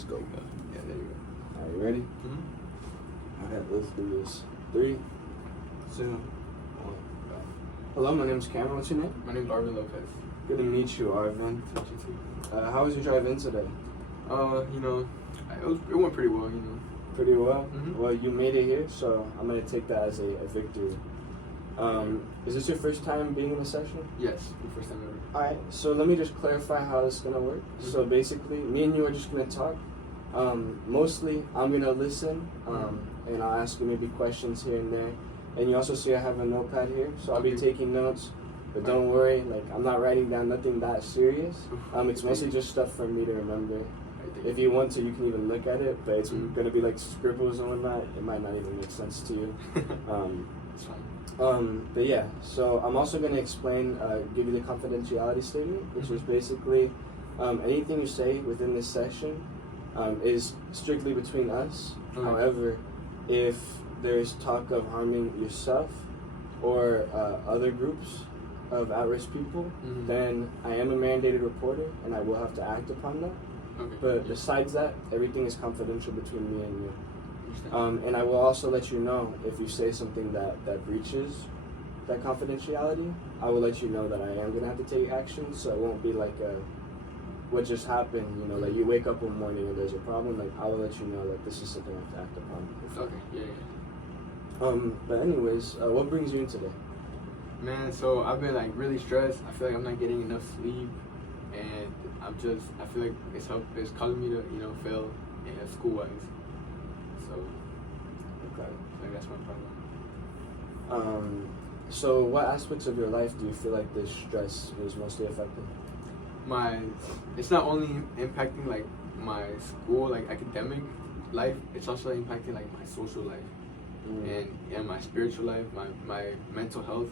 Let's go. Yeah, there you go. Are you ready? Mm-hmm. All right, let's do this. 3, 2, 1. Hello, my name's Cameron. What's your name? My name's Arvin Lopez. Good to meet you, Arvin. Touch you too. How was your drive in today? It went pretty well, you know. Pretty well. Mhm. Well, you made it here, so I'm gonna take that as a victory. Is this your first time being in a session? Yes, the first time ever. Alright, so let me just clarify how this is gonna work. So basically, me and you are just gonna talk. Mostly, I'm gonna listen, and I'll ask you maybe questions here and there. And you also see I have a notepad here, so I'll be taking notes. But don't worry, like I'm not writing down nothing that serious. It's mostly just stuff for me to remember. If you want to, you can even look at it, but it's gonna be like scribbles and whatnot. It might not even make sense to you. That's fine. But yeah, so I'm also going to explain, give you the confidentiality statement, which is basically anything you say within this session is strictly between us. Okay. However, if there's talk of harming yourself or other groups of at-risk people, then I am a mandated reporter and I will have to act upon that. Okay. But besides that, everything is confidential between me and you. Understand. And I will also let you know if you say something that breaches that confidentiality. I will let you know that I am going to have to take action, so it won't be like what just happened, you know, like you wake up one morning and there's a problem. Like, I will let you know that this is something I have to act upon. Okay, yeah. But anyways, what brings you in today? Man, so I've been like really stressed. I feel like I'm not getting enough sleep, and I feel like it's causing me to, you know, fail school-wise. So, Okay. like that's my problem. So what aspects of your life do you feel like this stress was mostly affecting? It's not only impacting like my school, like academic life, it's also impacting like my social life and my spiritual life, my mental health,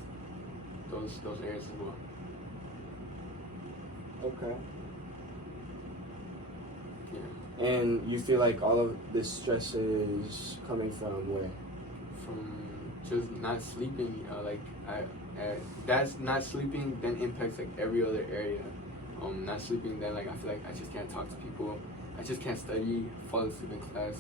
those areas as well. Okay. Yeah. And you feel like all of this stress is coming from where? From just not sleeping, that's not sleeping then impacts like every other area. Not sleeping then like I feel like I just can't talk to people, I just can't study, fall asleep in class,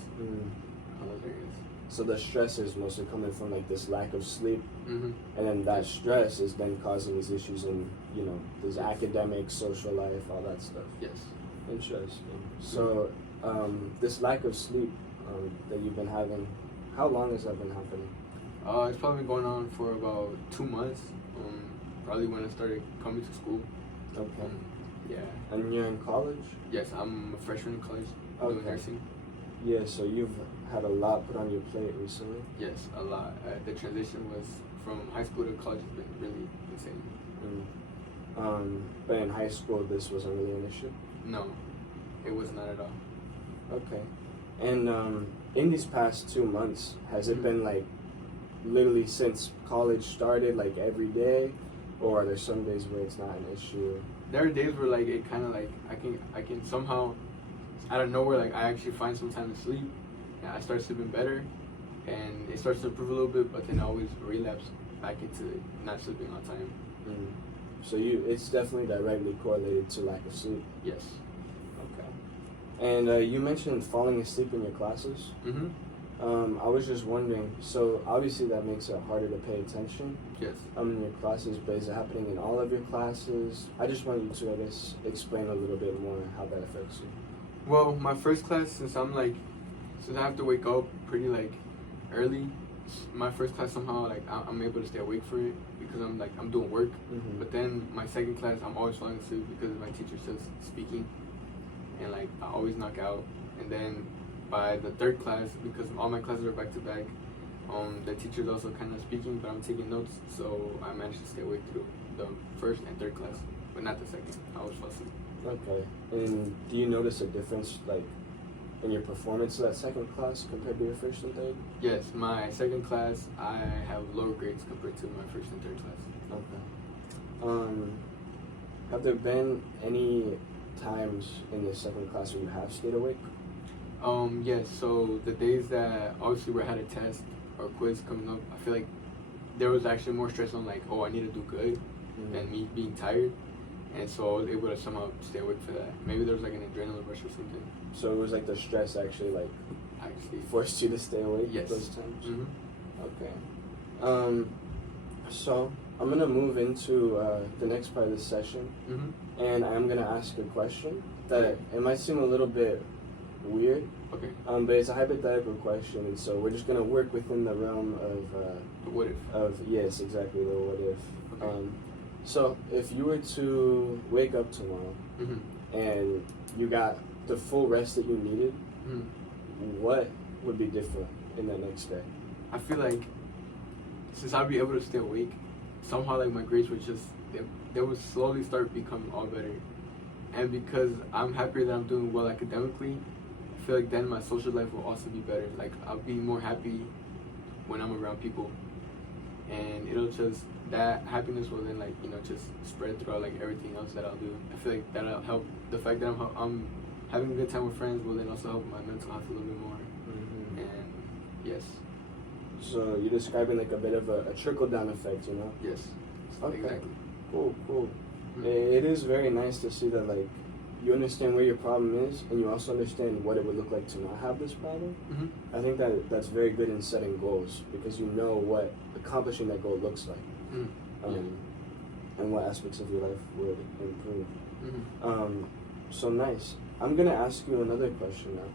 all those areas. So the stress is mostly coming from like this lack of sleep, Mm-hmm. and then that stress is then causing these issues in, you know, this academic, social life, all that stuff. Yes. Interesting. So this lack of sleep that you've been having, how long has that been happening? It's probably been going on for about 2 months. Probably when I started coming to school. Okay. Yeah. And you're in college? Yes, I'm a freshman in college doing nursing. Yeah, so you've had a lot put on your plate recently? Yes, a lot. The transition was from high school to college has been really insane. But in high school, this wasn't really an issue? No, it was not at all. Okay. And in these past 2 months, has it been like literally since college started, like every day? Or are there some days where it's not an issue? There are days where like it kind of like I can somehow out of nowhere like I actually find some time to sleep and I start sleeping better and it starts to improve a little bit, but then I always relapse back into not sleeping on time. So it's definitely directly correlated to lack of sleep. Yes. Okay. And you mentioned falling asleep in your classes. Mm-hmm. I was just wondering, so obviously that makes it harder to pay attention Yes. in your classes, but is it happening in all of your classes? I just want you to, I guess, explain a little bit more how that affects you. Well, my first class, since I have to wake up pretty like early, my first class somehow like I'm able to stay awake for it because I'm doing work. But then my second class, I'm always falling asleep because my teacher's just speaking, and like I always knock out. And then by the third class, because all my classes are back to back, the teacher's also kind of speaking, but I'm taking notes, so I managed to stay awake through the first and third class, but not the second. I was fall asleep. Okay. And do you notice a difference, like, in your performance of that second class compared to your first and third? Yes, my second class, I have lower grades compared to my first and third class. Okay. Have there been any times in the second class where you have stayed awake? Yes, so the days that obviously we had a test or quiz coming up, I feel like there was actually more stress on like, oh, I need to do good than me being tired. and so I was able to somehow stay awake for that. Maybe there was like an adrenaline rush or something. So it was like the stress actually like Actually, forced you to stay awake yes. those times. Mm-hmm. Okay. So I'm gonna move into the next part of this session, Mm-hmm. and I'm gonna ask a question that it might seem a little bit weird, Okay. but it's a hypothetical question, and so we're just gonna work within the realm But what if? of yes, exactly the what if. Okay. So if you were to wake up tomorrow Mm-hmm. and you got the full rest that you needed, Mm-hmm. what would be different in the next day? I feel like since I'd be able to stay awake, somehow like my grades would just they would slowly start becoming all better. And because I'm happier that I'm doing well academically, I feel like then my social life will also be better. Like I'll be more happy when I'm around people, and it'll just that happiness will then like just spread throughout like everything else that I'll do. I feel like that'll help. The fact that I'm having a good time with friends will then also help my mental health a little bit more. Mm-hmm. And yes, So you're describing like a bit of a trickle down effect, you know? yes, Okay. exactly. Cool. Mhm. It is very nice to see that like you understand where your problem is, and you also understand what it would look like to not have this problem. Mm-hmm. I think that that's very good in setting goals because you know what accomplishing that goal looks like, Mm-hmm. and what aspects of your life would improve. Mm-hmm. So nice. I'm gonna ask you another question now.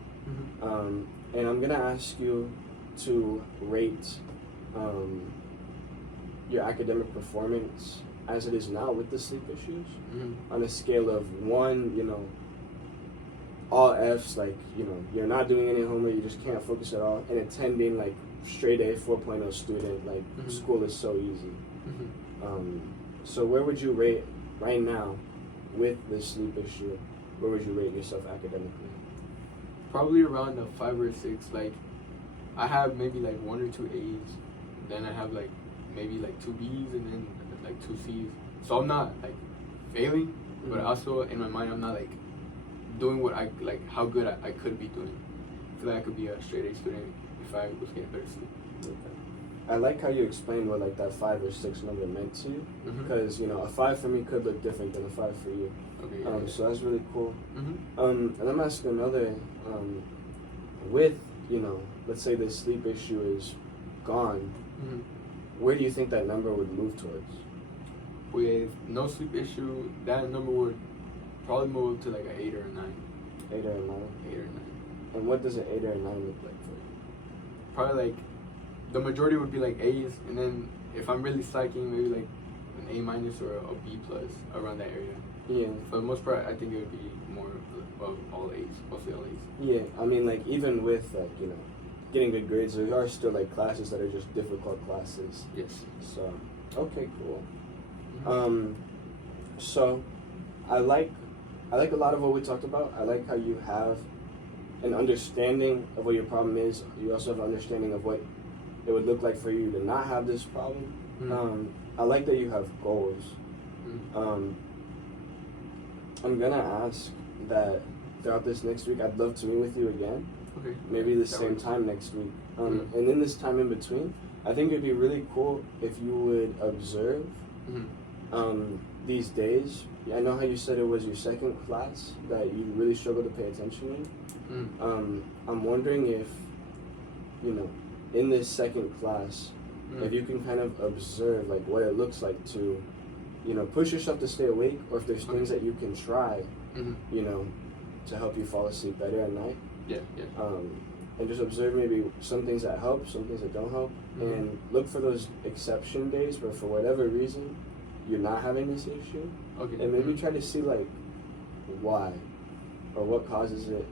Mm-hmm. And I'm gonna ask you to rate your academic performance as it is now with the sleep issues Mm-hmm. on a scale of 1, all F's, like, you're not doing any homework, you just can't focus at all, and a 10 being like straight A, 4.0 student, like Mhm. school is so easy. Mm-hmm. So where would you rate right now with the sleep issue? Where would you rate yourself academically? Probably around a 5 or 6. Like I have maybe like 1 or 2 A's, then I have like maybe like 2 B's and then like 2 C's. So I'm not like failing, but Mhm. also in my mind I'm not like doing what I like how good I could be doing. I feel like I could be a straight A student if I was getting better sleep. Okay. I like how you explained what like that 5 or 6 number meant to you, Mhm. because a 5 for me could look different than a 5 for you. Okay. Yeah, So that's really cool. Mm-hmm. And I'm asking another, with let's say the sleep issue is gone, Mm-hmm. where do you think that number would move towards? With no sleep issue, that number would probably move to like an 8 or a 9. 8 or a 9? 8 or 9. And what does an 8 or a 9 look like for you? Probably like the majority would be like A's, and then if I'm really slacking, maybe like an A minus or a B plus around that area. Yeah. For the most part, I think it would be more of all A's, mostly all A's. Yeah, I mean, like, even with, like, getting good grades, there are still, like, classes that are just difficult classes. Yes. So, okay, cool. Mhm. So I like a lot of what we talked about. I like how you have an understanding of what your problem is. You also have an understanding of what it would look like for you to not have this problem. Mhm. I like that you have goals. Mhm. I'm gonna ask that throughout this next week, I'd love to meet with you again. Okay. Maybe the That same works. time next week. Mhm. And in this time in between, I think it'd be really cool if you would observe Mhm. these days. I know how you said it was your second class that you really struggled to pay attention in. Mhm. I'm wondering if, in this second class, Mhm. if you can kind of observe like what it looks like to, push yourself to stay awake, or if there's things Okay. that you can try, Mhm. to help you fall asleep better at night. Yeah. Yeah. And just observe maybe some things that help, some things that don't help, Mhm. and look for those exception days where for whatever reason you're not having this issue, Okay. and maybe Mhm. try to see like why or what causes it,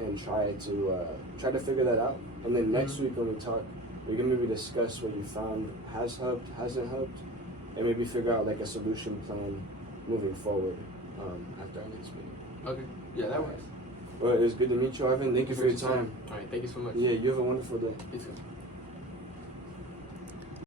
and try to figure that out. And then next Mhm. week when we talk, we can maybe discuss what you found has helped, hasn't helped, and maybe figure out like a solution plan moving forward after our next meeting. Okay. Yeah, that works. Well, it was good to meet you, Arvin. Thank you for your time. All right. Thank you so much. Yeah, you have a wonderful day. You too.